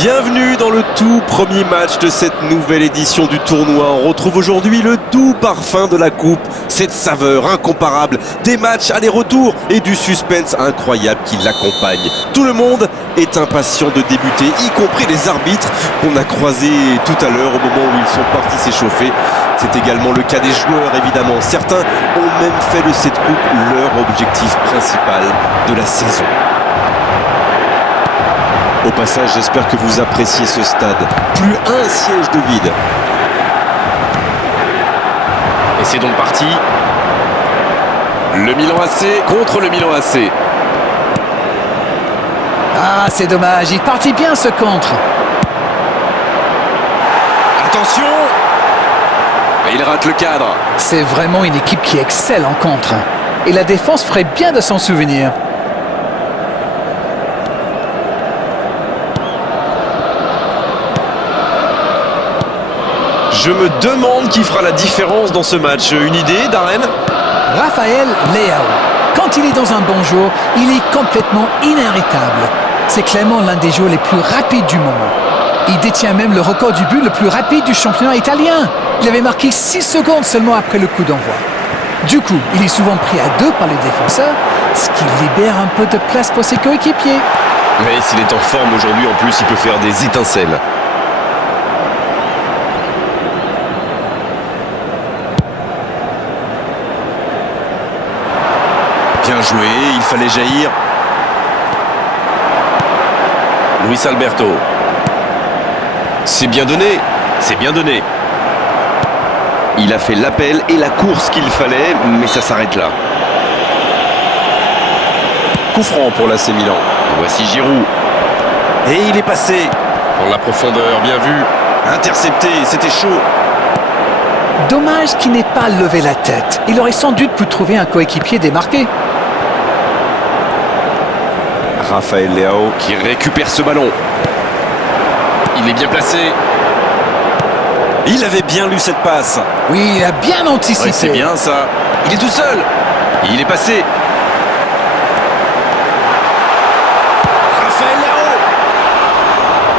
Bienvenue dans le tout premier match de cette nouvelle édition du tournoi. On retrouve aujourd'hui le doux parfum de la coupe, cette saveur incomparable, des matchs aller-retour et du suspense incroyable qui l'accompagne. Tout le monde est impatient de débuter, y compris les arbitres qu'on a croisés tout à l'heure au moment où ils sont partis s'échauffer. C'est également le cas des joueurs évidemment. Certains ont même fait de cette coupe leur objectif principal de la saison. Au passage, j'espère que vous appréciez ce stade. Plus un siège de vide. Et c'est donc parti. Le Milan AC contre le Milan AC. Ah, c'est dommage, il partit bien ce contre. Attention! Et il rate le cadre. C'est vraiment une équipe qui excelle en contre. Et la défense ferait bien de s'en souvenir. Je me demande qui fera la différence dans ce match. Une idée, Darren? Raphaël Leao. Quand il est dans un bon jour, il est complètement inarrêtable. C'est clairement l'un des joueurs les plus rapides du monde. Il détient même le record du but le plus rapide du championnat italien. Il avait marqué 6 secondes seulement après le coup d'envoi. Du coup, il est souvent pris à deux par les défenseurs, ce qui libère un peu de place pour ses coéquipiers. Mais s'il est en forme aujourd'hui, en plus, il peut faire des étincelles. Bien joué, il fallait jaillir. Luis Alberto. C'est bien donné, c'est bien donné. Il a fait l'appel et la course qu'il fallait, mais ça s'arrête là. Coup franc pour l'AC Milan. Voici Giroud. Et il est passé. Dans la profondeur, bien vu. Intercepté, c'était chaud. Dommage qu'il n'ait pas levé la tête. Il aurait sans doute pu trouver un coéquipier démarqué. Raphaël Leao qui récupère ce ballon. Il est bien placé. Il avait bien lu cette passe. Oui, il a bien anticipé. Ouais, c'est bien ça. Il est tout seul. Il est passé. Raphaël Leao.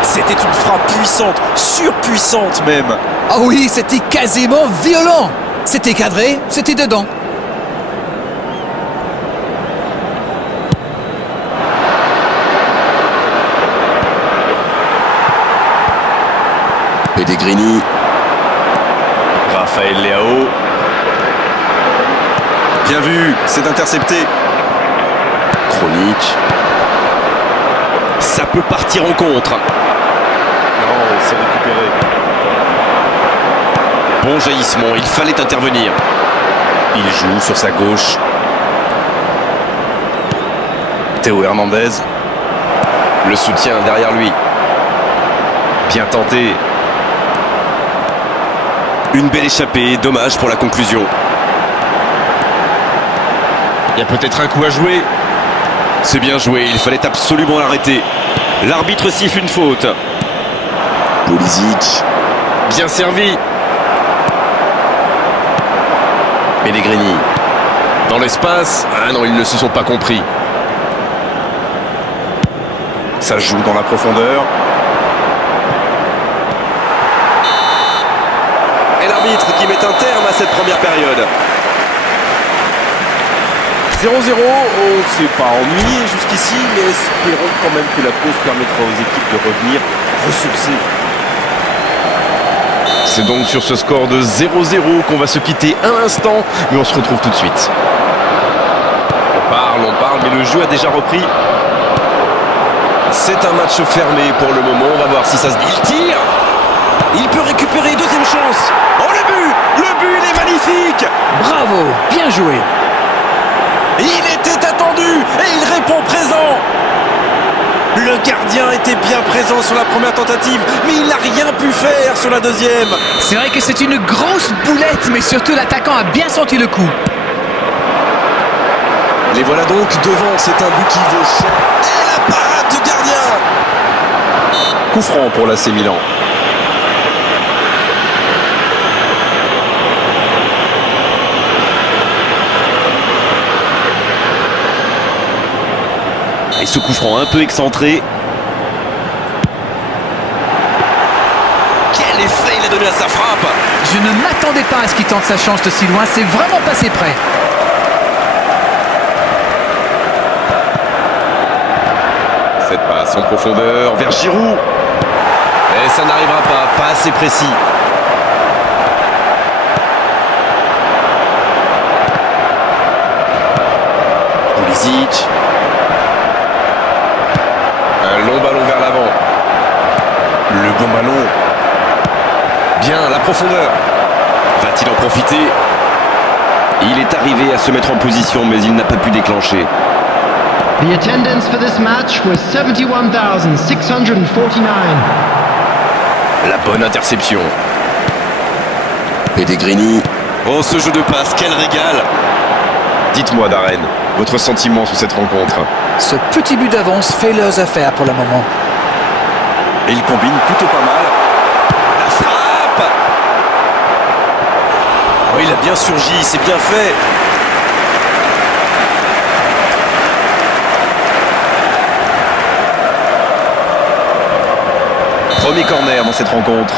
C'était une frappe puissante, surpuissante même. Ah oui, c'était quasiment violent. C'était cadré, c'était dedans. Pellegrini. Raphaël Leao. Bien vu, c'est intercepté. Kronic. Ça peut partir en contre. Non, c'est récupéré. Bon jaillissement, il fallait intervenir. Il joue sur sa gauche. Théo Hernandez. Le soutien derrière lui. Bien tenté. Une belle échappée, dommage pour la conclusion. Il y a peut-être un coup à jouer. C'est bien joué, il fallait absolument l'arrêter. L'arbitre siffle une faute. Pulisic. Bien servi. Pellegrini. Dans l'espace. Ah non, ils ne se sont pas compris. Ça joue dans la profondeur. L'arbitre qui met un terme à cette première période. 0-0, on ne s'est pas ennuyé jusqu'ici, mais espérons quand même que la pause permettra aux équipes de revenir ressourcées. C'est donc sur ce score de 0-0 qu'on va se quitter un instant, mais on se retrouve tout de suite. On parle, mais le jeu a déjà repris. C'est un match fermé pour le moment, on va voir si ça se dit. Il tire. Il peut récupérer, deuxième chance. Oh, le but, il est magnifique. Bravo, bien joué. Il était attendu et il répond présent. Le gardien était bien présent sur la première tentative, mais il n'a rien pu faire sur la deuxième. C'est vrai que c'est une grosse boulette, mais surtout l'attaquant a bien senti le coup. Les voilà donc devant, c'est un but qui vaut cher. Et la parade du gardien. Coup franc pour l'AC Milan. Et ce coup franc un peu excentré. Je ne m'attendais pas à ce qu'il tente sa chance de si loin. C'est vraiment passé près. Cette passe en profondeur vers Giroud. Et ça n'arrivera pas assez précis. Pulisic. Un long ballon vers l'avant. Le bon ballon. Bien, la profondeur. Va-t-il en profiter? Il est arrivé à se mettre en position, mais il n'a pas pu déclencher. The attendance for this match was 71,649. La bonne interception. Pellegrini. Oh, ce jeu de passe, quel régal! Dites-moi, Darren, votre sentiment sur cette rencontre? Ce petit but d'avance fait leurs affaires pour le moment. Et il combine plutôt pas mal. La frappe! Oh, il a bien surgi, c'est bien fait. Premier corner dans cette rencontre.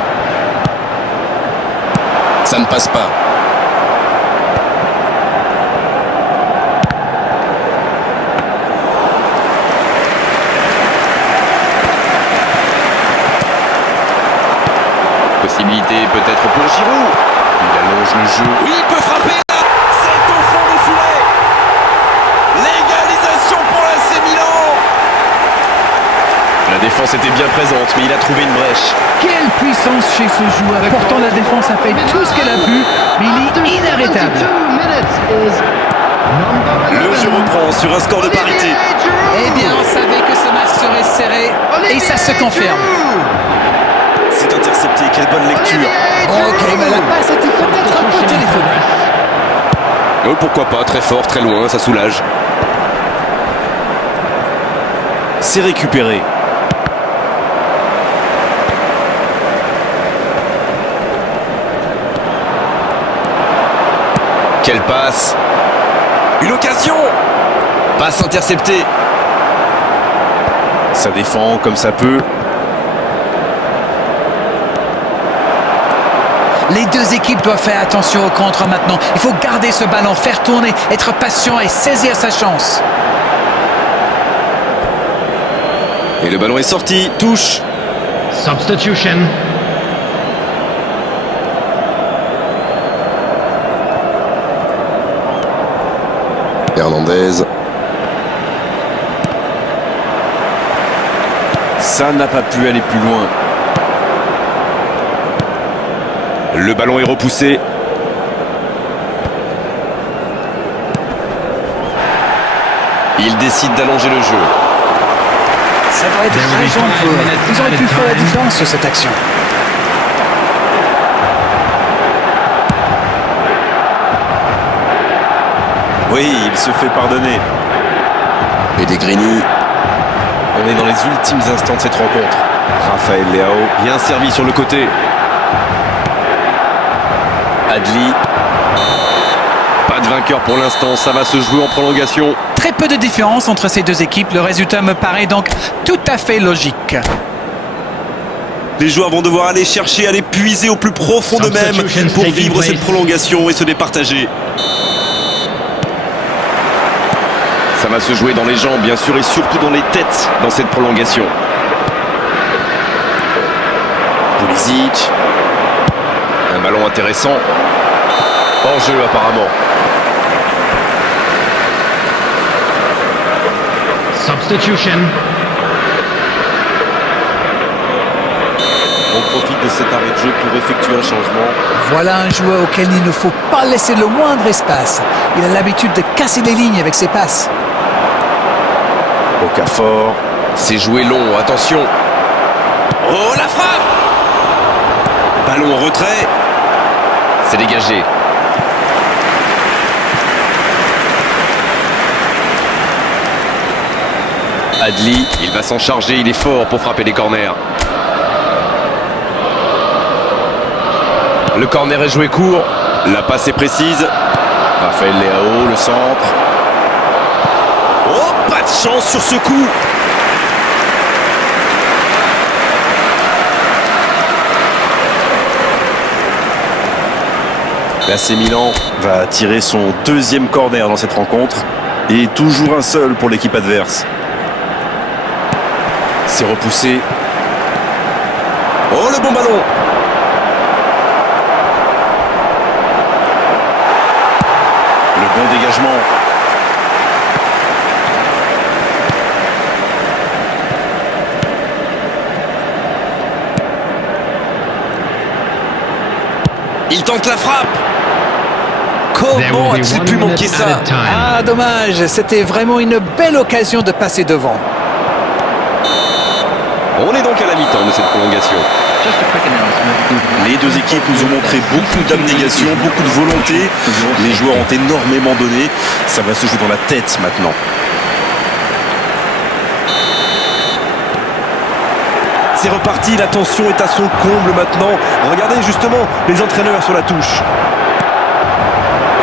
Ça ne passe pas. Possibilité peut-être pour Giroud. Il allonge le jeu. Oui, il peut frapper là. C'est au fond des filets. L'égalisation pour l'AC Milan. La défense était bien présente, mais il a trouvé une brèche. Quelle puissance chez ce joueur. Pourtant, la défense a fait tout ce qu'elle a pu, mais il est inarrêtable. Le jeu reprend sur un score de parité. Eh bien, on savait que ce match serait serré, et ça se confirme. C'est intercepté, quelle bonne lecture. Ok, mais la passe était peut-être un peu téléphonique. Oh, pourquoi pas, très fort, très loin, ça soulage. C'est récupéré. Quelle passe! Une occasion! Passe interceptée. Ça défend comme ça peut. Les deux équipes doivent faire attention au contre maintenant. Il faut garder ce ballon, faire tourner, être patient et saisir sa chance. Et le ballon est sorti, touche. Substitution. Hernandez. Ça n'a pas pu aller plus loin. Le ballon est repoussé. Il décide d'allonger le jeu. Ça va être très gentil. Ils auraient pu faire la différence sur cette action. Oui, il se fait pardonner. Pellegrini. On est dans les ultimes instants de cette rencontre. Raphaël Leao, bien servi sur le côté. Adli. Pas de vainqueur pour l'instant, ça va se jouer en prolongation. Très peu de différence entre ces deux équipes. Le résultat me paraît donc tout à fait logique. Les joueurs vont devoir aller chercher, aller puiser au plus profond d'eux-mêmes pour vivre cette prolongation et se départager. Ça va se jouer dans les jambes, bien sûr, et surtout dans les têtes dans cette prolongation. Pulisic. Un ballon intéressant. Hors jeu apparemment. Substitution. On profite de cet arrêt de jeu pour effectuer un changement. Voilà un joueur auquel il ne faut pas laisser le moindre espace. Il a l'habitude de casser les lignes avec ses passes. Okafor. C'est joué long, attention. Oh, la frappe! Ballon en retrait. C'est dégagé. Adli, il va s'en charger, il est fort pour frapper les corners. Le corner est joué court. La passe est précise. Raphaël Leao, le centre. Oh, pas de chance sur ce coup. L'AC Milan Va tirer son deuxième corner dans cette rencontre. Et toujours un seul pour l'équipe adverse. s'est repoussé. Oh, le bon ballon! Le bon dégagement. Il tente la frappe. There Comment will be a-t-il 1 pu manquer minute ça? at a time. Ah, dommage, c'était vraiment une belle occasion de passer devant. On est donc à la mi-temps de cette prolongation. Les deux équipes nous ont montré beaucoup d'abnégation, beaucoup de volonté. Les joueurs ont énormément donné. Ça va se jouer dans la tête maintenant. C'est reparti, la tension est à son comble maintenant. Regardez justement les entraîneurs sur la touche.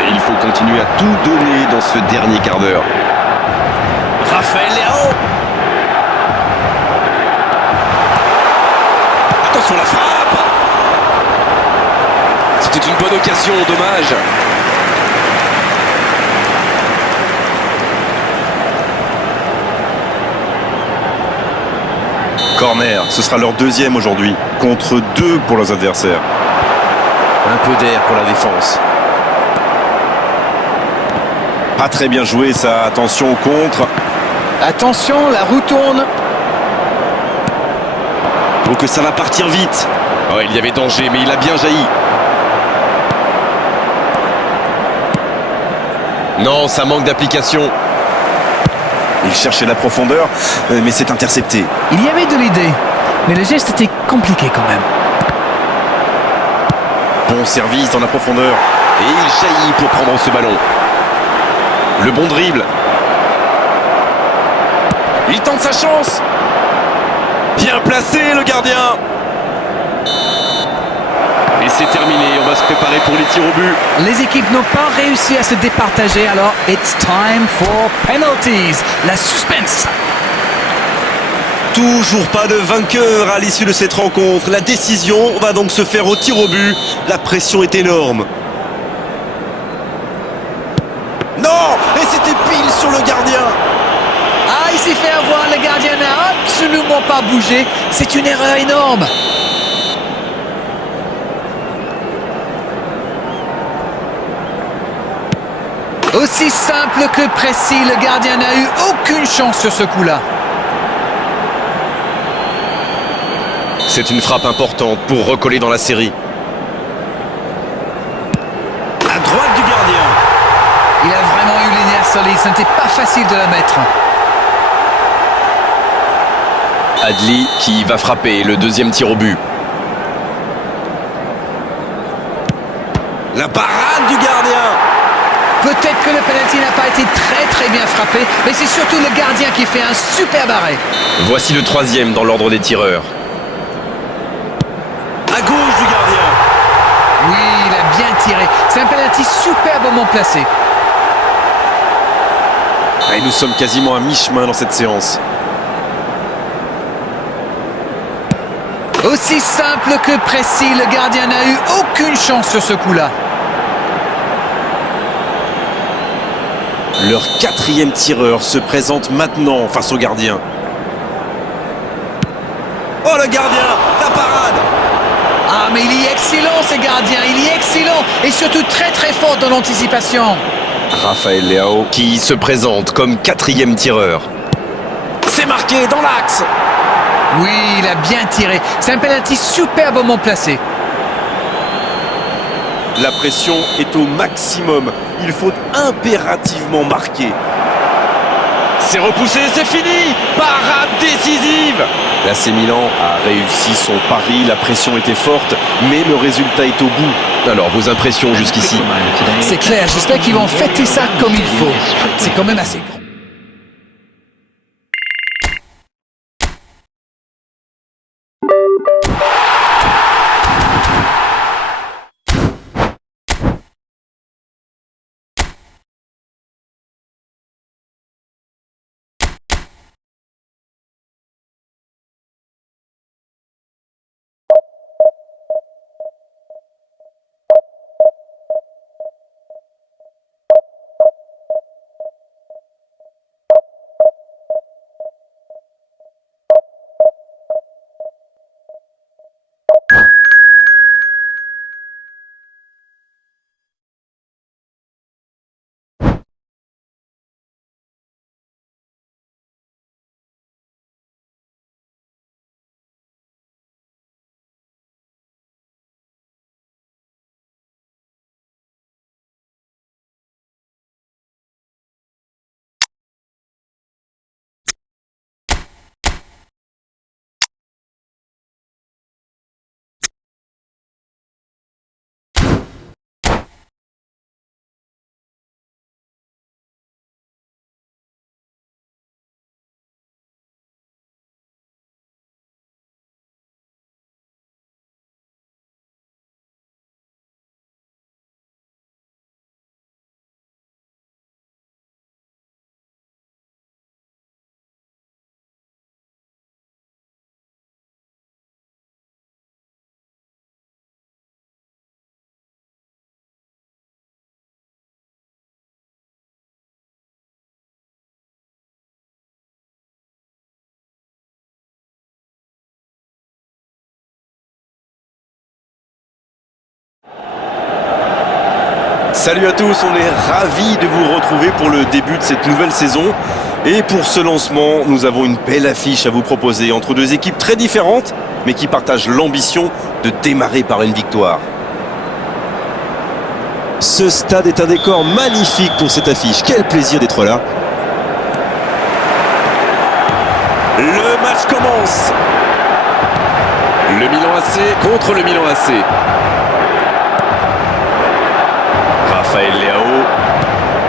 Et il faut continuer à tout donner dans ce dernier quart d'heure. Raphaël Leao. Attention la frappe. C'était une bonne occasion, dommage. Corner, ce sera leur deuxième aujourd'hui, contre 2 pour leurs adversaires. Un peu d'air pour la défense. Pas très bien joué ça, attention au contre. Attention, la roue tourne. Donc que ça va partir vite. Oh, il y avait danger, mais il a bien jailli. Non, ça manque d'application. Il cherchait la profondeur, mais c'est intercepté. Il y avait de l'idée, mais le geste était compliqué quand même. Bon service dans la profondeur. Et il jaillit pour prendre ce ballon. Le bon dribble. Il tente sa chance. Bien placé le gardien. Et c'est terminé, on va se préparer pour les tirs au but. Les équipes n'ont pas réussi à se départager, alors it's time for penalties. La suspense. Toujours pas de vainqueur à l'issue de cette rencontre. La décision va donc se faire au tir au but. La pression est énorme. Non! Et c'était pile sur le gardien. Ah, il s'est fait avoir, le gardien n'a absolument pas bougé. C'est une erreur énorme. Aussi simple que précis, le gardien n'a eu aucune chance sur ce coup-là. C'est une frappe importante pour recoller dans la série. À droite du gardien. Il a vraiment eu les nerfs solides, ce n'était pas facile de la mettre. Adli qui va frapper le deuxième tir au but. La parade du gardien. Peut-être que le penalty n'a pas été très bien frappé, mais c'est surtout le gardien qui fait un superbe arrêt. Voici le troisième dans l'ordre des tireurs. À gauche du gardien. Oui, il a bien tiré. C'est un penalty superbement placé. Et nous sommes quasiment à mi-chemin dans cette séance. Aussi simple que précis, le gardien n'a eu aucune chance sur ce coup-là. Leur quatrième tireur se présente maintenant face au gardien. Oh le gardien, la parade. Ah, mais il est excellent ce gardien, il est excellent et surtout très fort dans l'anticipation. Raphaël Leao qui se présente comme quatrième tireur. C'est marqué dans l'axe. Oui, il a bien tiré. C'est un penalty superbement placé. La pression est au maximum. Il faut impérativement marquer. C'est repoussé, c'est fini. Parade décisive. L'AC Milan a réussi son pari. La pression était forte, mais le résultat est au bout. Alors, vos impressions jusqu'ici? C'est clair, j'espère qu'ils vont fêter ça comme il faut. C'est quand même assez grand. Salut à tous, on est ravis de vous retrouver pour le début de cette nouvelle saison. Et pour ce lancement, nous avons une belle affiche à vous proposer entre deux équipes très différentes, mais qui partagent l'ambition de démarrer par une victoire. Ce stade est un décor magnifique pour cette affiche. Quel plaisir d'être là. Le match commence. Le Milan AC contre le Milan AC. Raphaël Leao.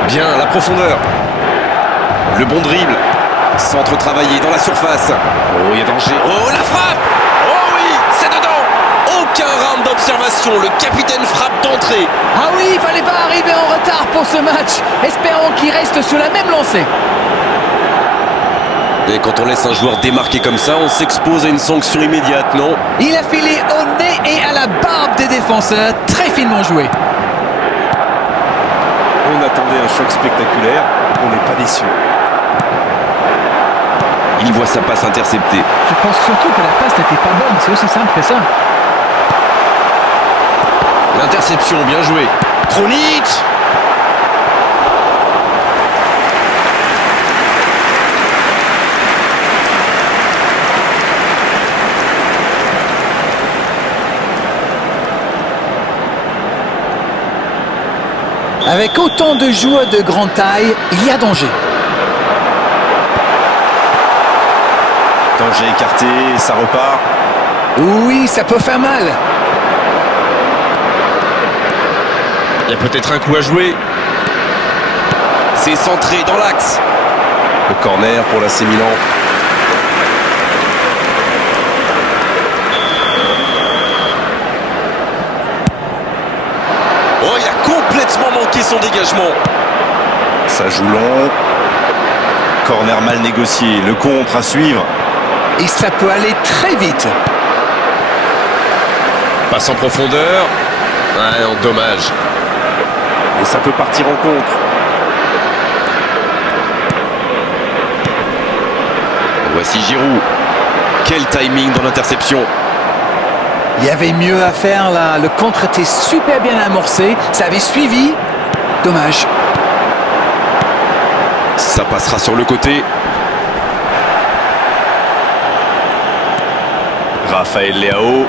Bien, la profondeur. Le bon dribble. Centre travaillé dans la surface. Oh, il y a danger. Oh, la frappe. Oh oui, c'est dedans. Aucun round d'observation. Le capitaine frappe d'entrée. Ah oui, il fallait pas arriver en retard pour ce match. Espérons qu'il reste sur la même lancée. Et quand on laisse un joueur démarquer comme ça, on s'expose à une sanction immédiate, non? Il a filé au nez et à la barbe des défenseurs. Très finement joué. On attendait un choc spectaculaire. On n'est pas déçus. Il voit sa passe interceptée. Je pense surtout que la passe n'était pas bonne. C'est aussi simple que ça. L'interception, bien joué. Kronic. Avec autant de joueurs de grande taille, il y a danger. Danger écarté, ça repart. Oui, ça peut faire mal. Il y a peut-être un coup à jouer. C'est centré dans l'axe. Le corner pour l'AC Milan. Oh, il a complètement manqué son dégagement. Ça joue long. Corner mal négocié. Le contre à suivre. Et ça peut aller très vite. Passe en profondeur. Ah non, dommage. Et ça peut partir en contre. Voici Giroud. Quel timing dans l'interception. Il y avait mieux à faire là. Le contre était super bien amorcé. Ça avait suivi. Dommage. Ça passera sur le côté. Raphaël Leao.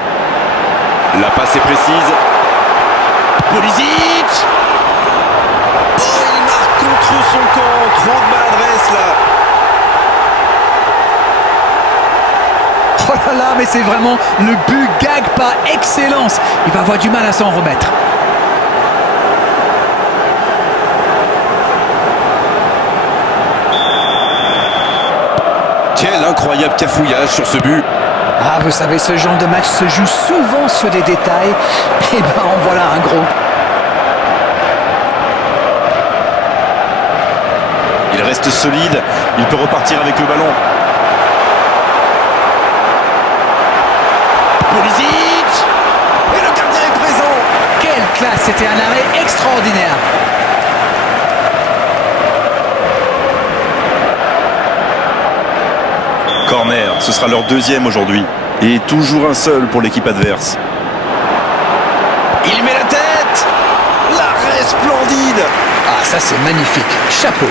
La passe est précise. Pulisic. Oh, il marque contre son camp. Trop de maladresse là. Oh là là, mais c'est vraiment le but gag par excellence. Il va avoir du mal à s'en remettre. Quel incroyable cafouillage sur ce but. Ah, vous savez, ce genre de match se joue souvent sur des détails. Et ben, en voilà un gros. Il reste solide. Il peut repartir avec le ballon. Pulisic. Et le gardien est présent. Quelle classe, c'était un arrêt extraordinaire. Corner, ce sera leur deuxième aujourd'hui. Et toujours un seul pour l'équipe adverse. Il met la tête. L'arrêt splendide. Ah, ça c'est magnifique. Chapeau.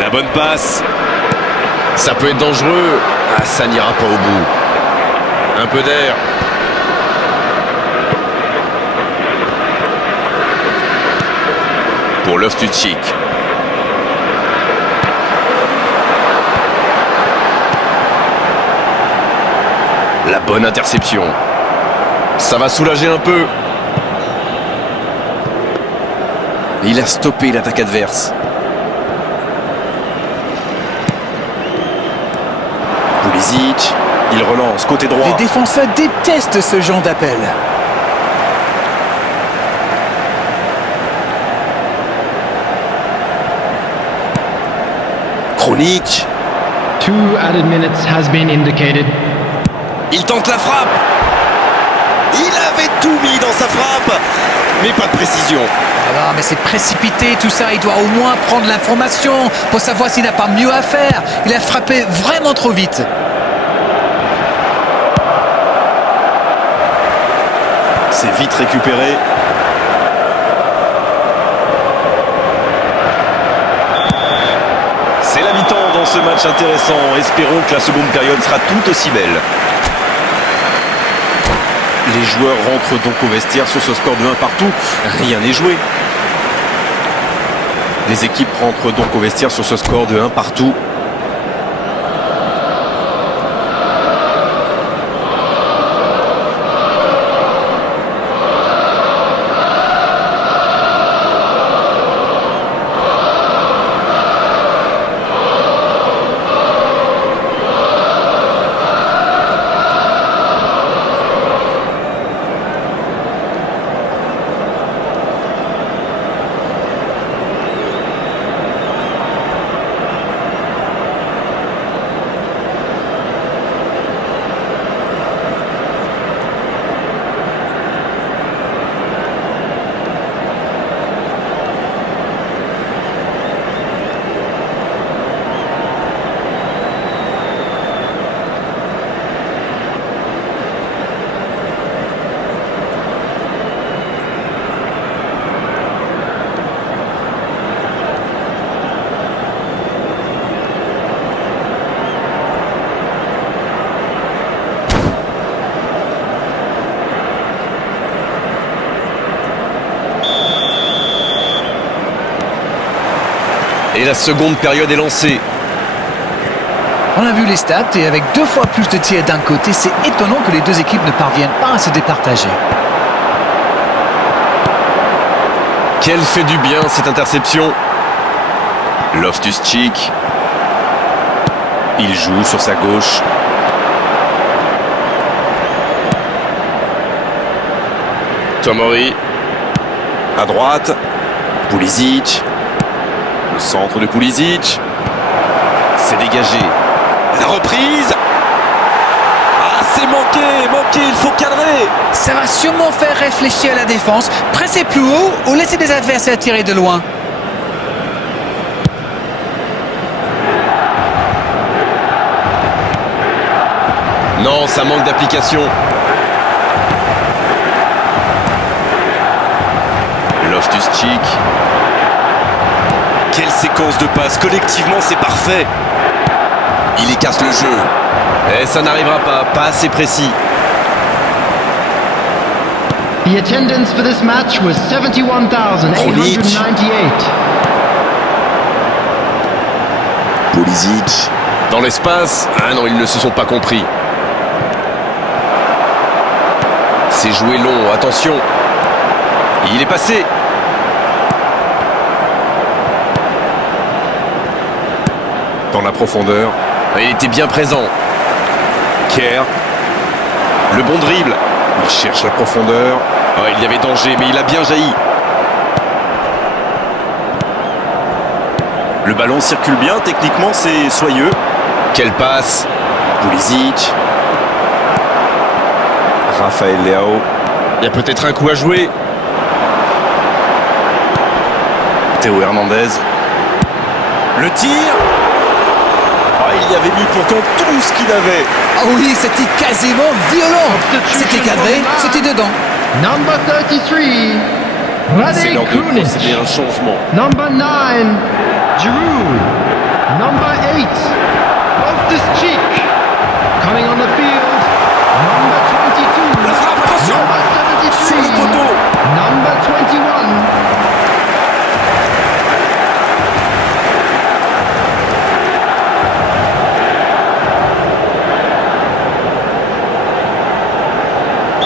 La bonne passe. Ça peut être dangereux. Ah, ça n'ira pas au bout. Un peu d'air. Pour Loftus-Cheek. La bonne interception. Ça va soulager un peu. Il a stoppé l'attaque adverse. Pulisic, il relance côté droit. Les défenseurs détestent ce genre d'appel. Kronic. 2 added minutes has been indicated. Il tente la frappe. Il avait tout mis dans sa frappe, mais pas de précision. Alors, mais c'est précipité tout ça. Il doit au moins prendre l'information pour savoir s'il n'a pas mieux à faire. Il a frappé vraiment trop vite. C'est vite récupéré. C'est la mi-temps dans ce match intéressant. Espérons que la seconde période sera tout aussi belle. Les joueurs rentrent donc au vestiaire sur ce score de 1 partout. Rien n'est joué. Les équipes rentrent donc au vestiaire sur ce score de 1 partout. Et la seconde période est lancée. On a vu les stats et avec 2 fois plus de tirs d'un côté, c'est étonnant que les deux équipes ne parviennent pas à se départager. Quelle fait du bien cette interception. Loftus-Cheek. Il joue sur sa gauche. Tomori. À droite. Pulisic. Le centre de Pulisic. C'est dégagé. La reprise. Ah, c'est manqué, il faut cadrer. Ça va sûrement faire réfléchir la défense. Presser plus haut ou laisser des adversaires tirer de loin. Non, ça manque d'application. Loftus-Cheek. Quelle séquence de passes. Collectivement, c'est parfait. Il écarte le jeu. Et ça n'arrivera pas assez précis. The attendance for this match was 71,898. Pulisic. Dans l'espace. Ah non, ils ne se sont pas compris. C'est joué long, attention. Il est passé. Dans la profondeur. Il était bien présent. Kerr. Le bon dribble. Il cherche la profondeur. Oh, il y avait danger, mais il a bien jailli. Le ballon circule bien, techniquement c'est soyeux. Quelle passe. Pulisic. Rafael Leao. Il y a peut-être un coup à jouer. Théo Hernandez. Le tir. Oh, il y avait mis pourtant tout ce qu'il avait. Ah oui, c'était quasiment violent. C'était cadré, c'était dedans. Number 33, C'est l'heure de Krunic. procéder à un changement. Number 9, Giroud. Number 8, Loftus-Cheek. Coming on the field, number 22. La frappe, attention. Number 73. Sur le poteau. Number 21.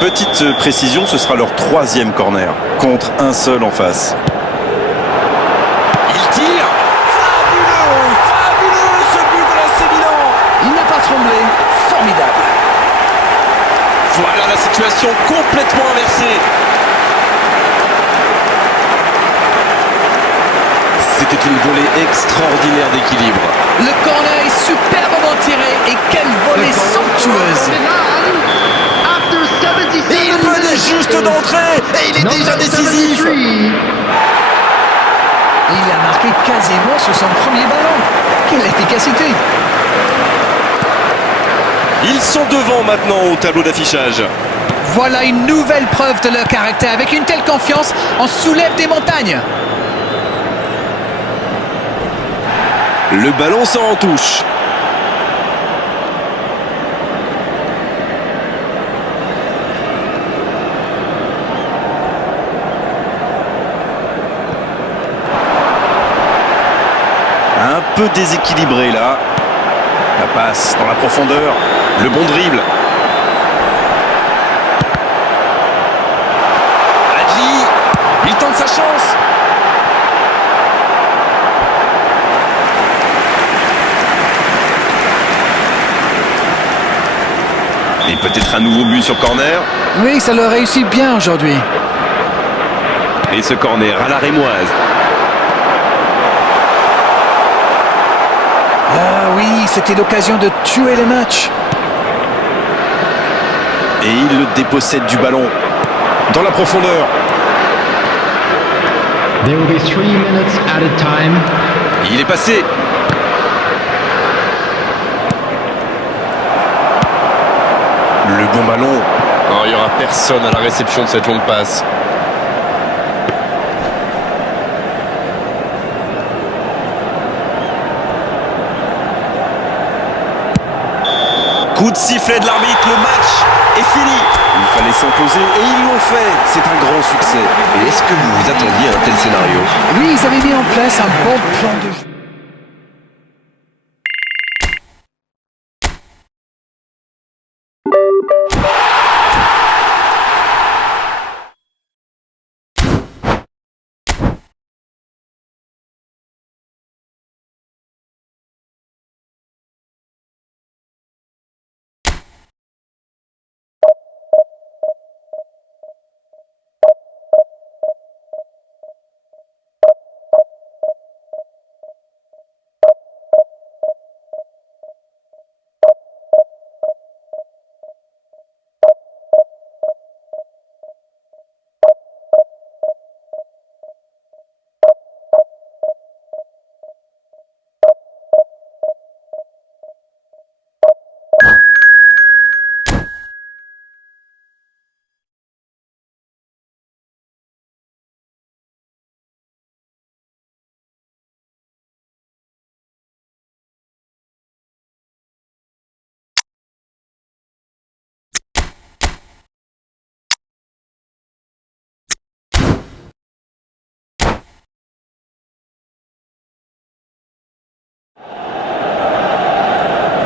Petite précision, ce sera leur 3e corner, contre un seul en face. Il tire. Fabuleux ce but de l'AC Milan. Il n'a pas tremblé. Formidable. Voilà la situation complètement inversée. C'était une volée extraordinaire d'équilibre. Le corner est superbement tiré et quelle volée somptueuse. After 77 Il venait juste d'entrer et il est déjà décisif. 73. Il a marqué quasiment sur son premier ballon. Quelle efficacité. Ils sont devant maintenant au tableau d'affichage. Voilà une nouvelle preuve de leur caractère. Avec une telle confiance, on soulève des montagnes. Le ballon sort en touche. Un peu déséquilibré là. La passe dans la profondeur. Le bon dribble. Adli, il tente sa chance. Et peut-être un nouveau but sur corner. Oui, ça leur réussit bien aujourd'hui. Et ce corner à la rémoise. Ah oui, c'était l'occasion de tuer le match. Et il le dépossède du ballon. Dans la profondeur. There will be 3 minutes added time. Il est passé. Le bon ballon. Oh, il n'y aura personne à la réception de cette longue passe. Coup de sifflet de l'arbitre, le match est fini. Il fallait s'imposer et ils l'ont fait. C'est un grand succès. Et est-ce que vous vous attendiez à un tel scénario? Oui, ils avaient mis en place un bon plan de jeu.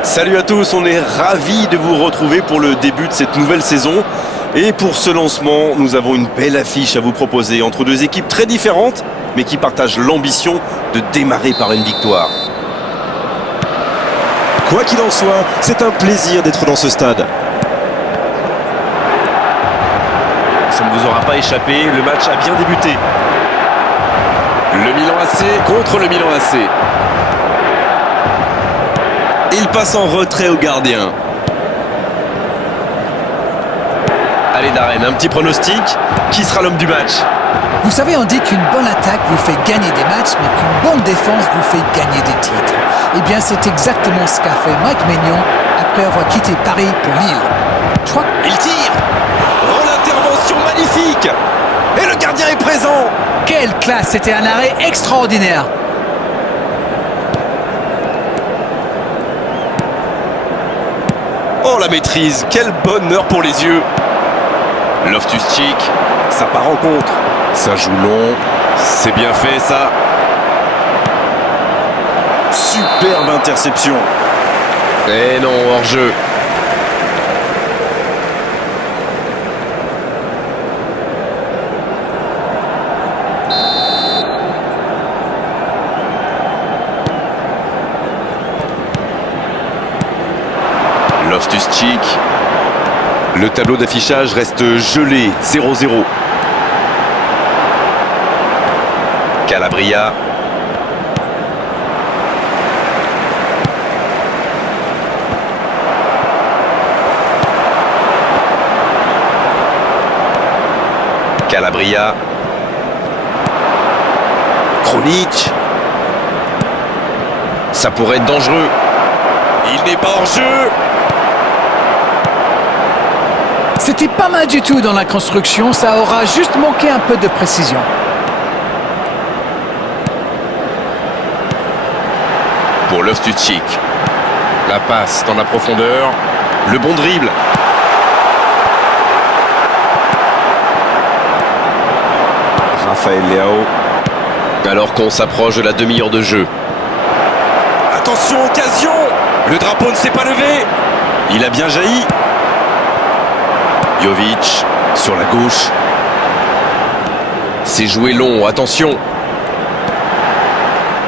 Salut à tous, on est ravis de vous retrouver pour le début de cette nouvelle saison. Et pour ce lancement, nous avons une belle affiche à vous proposer entre deux équipes très différentes, mais qui partagent l'ambition de démarrer par une victoire. Quoi qu'il en soit, c'est un plaisir d'être dans ce stade. Ça ne vous aura pas échappé, le match a bien débuté. Le Milan AC contre le Milan AC. Il passe en retrait au gardien. Allez Darren, un petit pronostic. Qui sera l'homme du match? Vous savez, on dit qu'une bonne attaque vous fait gagner des matchs, mais qu'une bonne défense vous fait gagner des titres. Eh bien, c'est exactement ce qu'a fait Mike Maignan après avoir quitté Paris pour Lille. Je crois que... Il tire. Oh, l'intervention magnifique. Et le gardien est présent. Quelle classe! C'était un arrêt extraordinaire. Oh, la maîtrise. Quel bonheur pour les yeux. Loftus-Cheek, ça part en contre. Ça joue long. C'est bien fait, ça. Superbe interception. Et non, hors-jeu. Loftus-Cheek. Le tableau d'affichage reste gelé, 0-0. Calabria. Calabria. Krunic. Ça pourrait être dangereux. Il n'est pas hors jeu. C'était pas mal du tout dans la construction, ça aura juste manqué un peu de précision. Pour Loftus-Cheek. La passe dans la profondeur. Le bon dribble. Raphaël Leao. Alors qu'on s'approche de la demi-heure de jeu. Attention, occasion! Le drapeau ne s'est pas levé. Il a bien jailli. Jovic sur la gauche. C'est joué long, attention.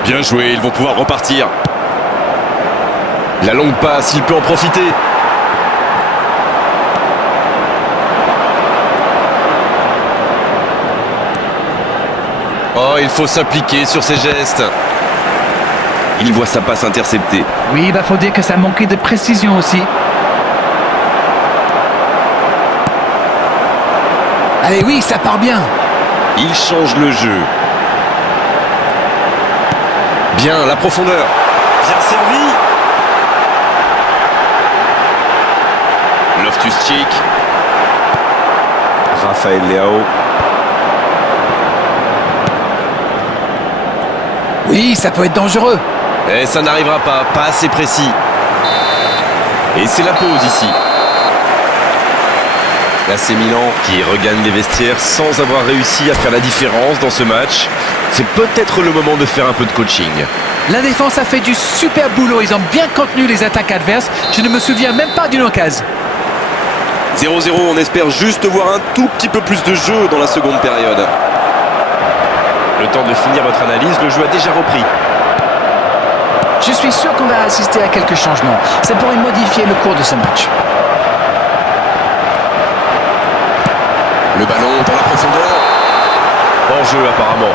Bien joué, ils vont pouvoir repartir. La longue passe, il peut en profiter. Oh, il faut s'appliquer sur ses gestes. Il voit sa passe interceptée. Oui, il faut dire que ça manquait de précision aussi. Allez, oui, ça part bien. Il change le jeu. Bien, la profondeur. Bien servi. Loftus-Cheek. Raphaël Leao. Oui, ça peut être dangereux. Et ça n'arrivera pas assez précis. Et c'est la pause ici. l'AC Milan qui regagne les vestiaires sans avoir réussi à faire la différence dans ce match. C'est peut-être le moment de faire un peu de coaching. La défense a fait du super boulot, ils ont bien contenu les attaques adverses. Je ne me souviens même pas d'une occasion. 0-0, on espère juste voir un tout petit peu plus de jeu dans la seconde période. Le temps de finir votre analyse, le jeu a déjà repris. Je suis sûr qu'on va assister à quelques changements. Ça pourrait modifier le cours de ce match. Le ballon dans la profondeur. En jeu apparemment.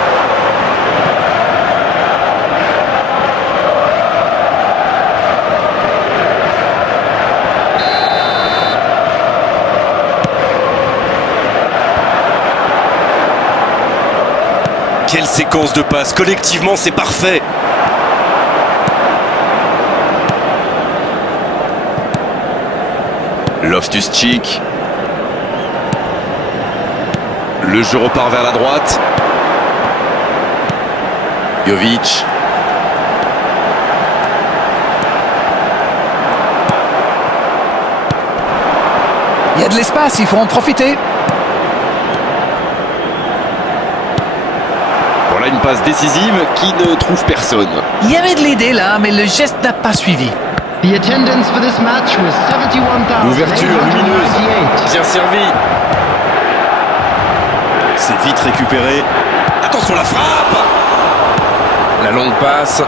Quelle séquence de passes, collectivement c'est parfait. Loftus-Cheek. Le jeu repart vers la droite. Jovic. Il y a de l'espace, il faut en profiter. Voilà une passe décisive qui ne trouve personne. Il y avait de l'idée là, mais le geste n'a pas suivi. The attendance for this match was 71,898. L'ouverture lumineuse. Bien servi. C'est vite récupéré. Attention la frappe. La longue passe.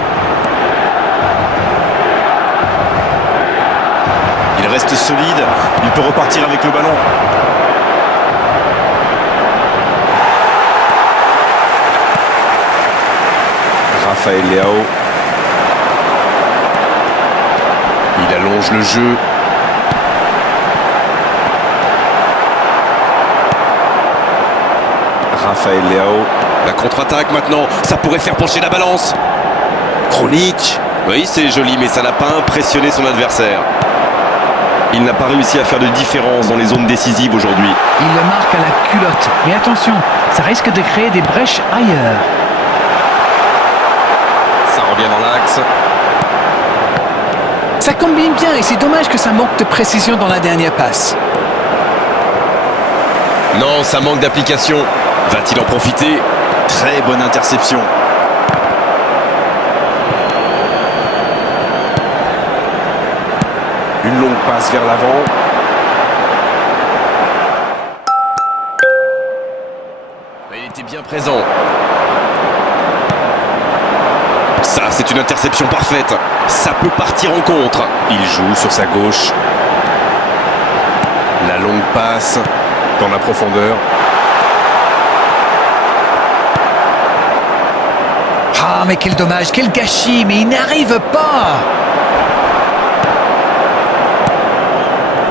Il reste solide, il peut repartir avec le ballon. Raphaël Leao. Il allonge le jeu. Raphaël Leao. La contre-attaque maintenant, ça pourrait faire pencher la balance. Kronic. Oui, c'est joli, mais ça n'a pas impressionné son adversaire. Il n'a pas réussi à faire de différence dans les zones décisives aujourd'hui. Il le marque à la culotte. Mais attention, ça risque de créer des brèches ailleurs. Ça revient dans l'axe. Ça combine bien et c'est dommage que ça manque de précision dans la dernière passe. Non, ça manque d'application. Va-t-il en profiter? Très bonne interception. Une longue passe vers l'avant. Il était bien présent. Ça, c'est une interception parfaite. Ça peut partir en contre. Il joue sur sa gauche. La longue passe dans la profondeur. Ah, mais quel dommage, quel gâchis, mais il n'arrive pas.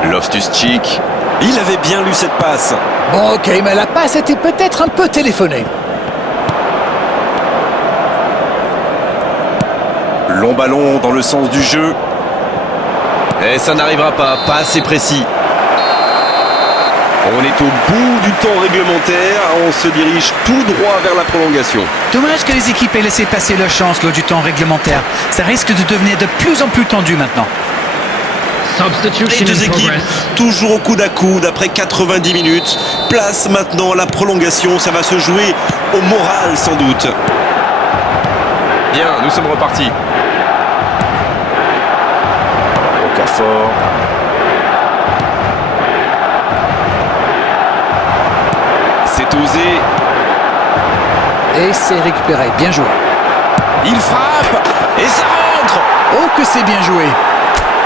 Loftus-Cheek. Il avait bien lu cette passe. Bon, ok, mais la passe était peut-être un peu téléphonée. Long ballon dans le sens du jeu. Et ça n'arrivera pas assez précis. On est au bout du temps réglementaire, on se dirige tout droit vers la prolongation. Dommage que les équipes aient laissé passer leur chance lors du temps réglementaire. Ça risque de devenir de plus en plus tendu maintenant. Les Substitution deux in équipes progress. toujours au coude à coude après 90 minutes. Place maintenant la prolongation, ça va se jouer au moral sans doute. Bien, nous sommes repartis. Okafor. C'est osé. Et c'est récupéré. Bien joué. Il frappe et ça rentre. Oh, que c'est bien joué.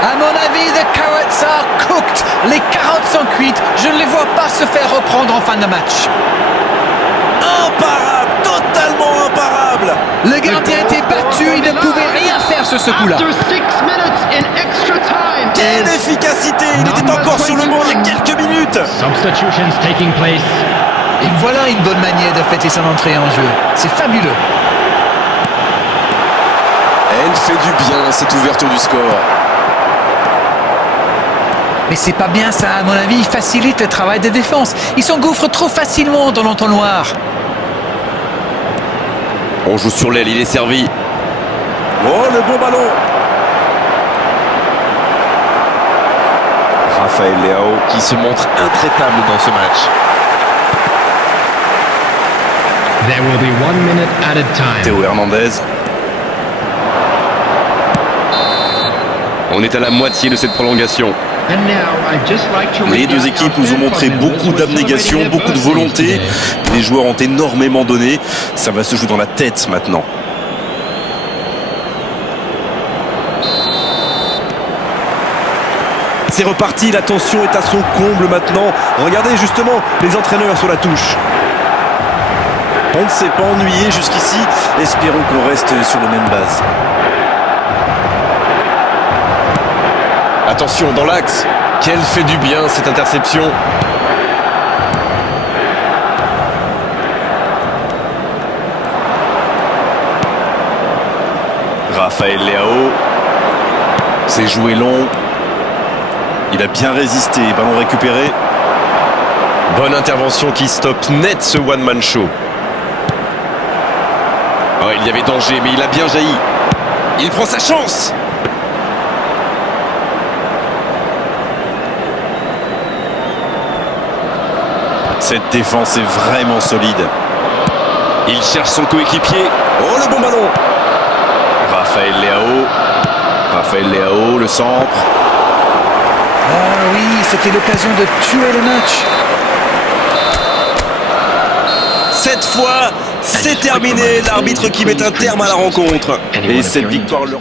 À mon avis, the Carrots are cooked. Les carottes sont cuites. Je ne les vois pas se faire reprendre en fin de match. Imparable, totalement imparable. Le gardien était battu. Il ne pouvait rien faire sur ce coup-là. After 6 minutes in extra time. Quelle efficacité. Il était encore sur le banc il y a quelques minutes. Substitutions taking place. Et voilà une bonne manière de fêter son entrée en jeu. C'est fabuleux. Elle fait du bien, cette ouverture du score. Mais c'est pas bien ça, à mon avis. Il facilite le travail de défense. Ils s'engouffrent trop facilement dans l'entonnoir. On joue sur l'aile, il est servi. Oh, le bon ballon. Raphaël Leao Qui se montre intraitable dans ce match. There will be 1 minute added time. Théo Hernandez. On est à la moitié de cette prolongation. And now, I'd just like to Les read deux out équipes our nous ont fan montré club beaucoup members who are d'abnégation, celebrating beaucoup de their volonté. birthdays today. Les joueurs ont énormément donné. Ça va se jouer dans la tête maintenant. C'est reparti, la tension est à son comble maintenant. Regardez justement les entraîneurs sur la touche. On ne s'est pas ennuyé jusqu'ici. Espérons qu'on reste sur les mêmes bases. Attention, dans l'axe. Quelle fait du bien cette interception. Raphaël Leao. C'est joué long. Il a bien résisté. Ballon récupéré. Bonne intervention qui stoppe net ce one-man show. Oh, il y avait danger, mais il a bien jailli. Il prend sa chance. Cette défense est vraiment solide. Il cherche son coéquipier. Oh, le bon ballon. Raphaël Leao. Raphaël Leao, le centre. Ah oui, c'était l'occasion de tuer le match. Cette fois, c'est terminé. L'arbitre qui met un terme à la rencontre. Et cette victoire leur...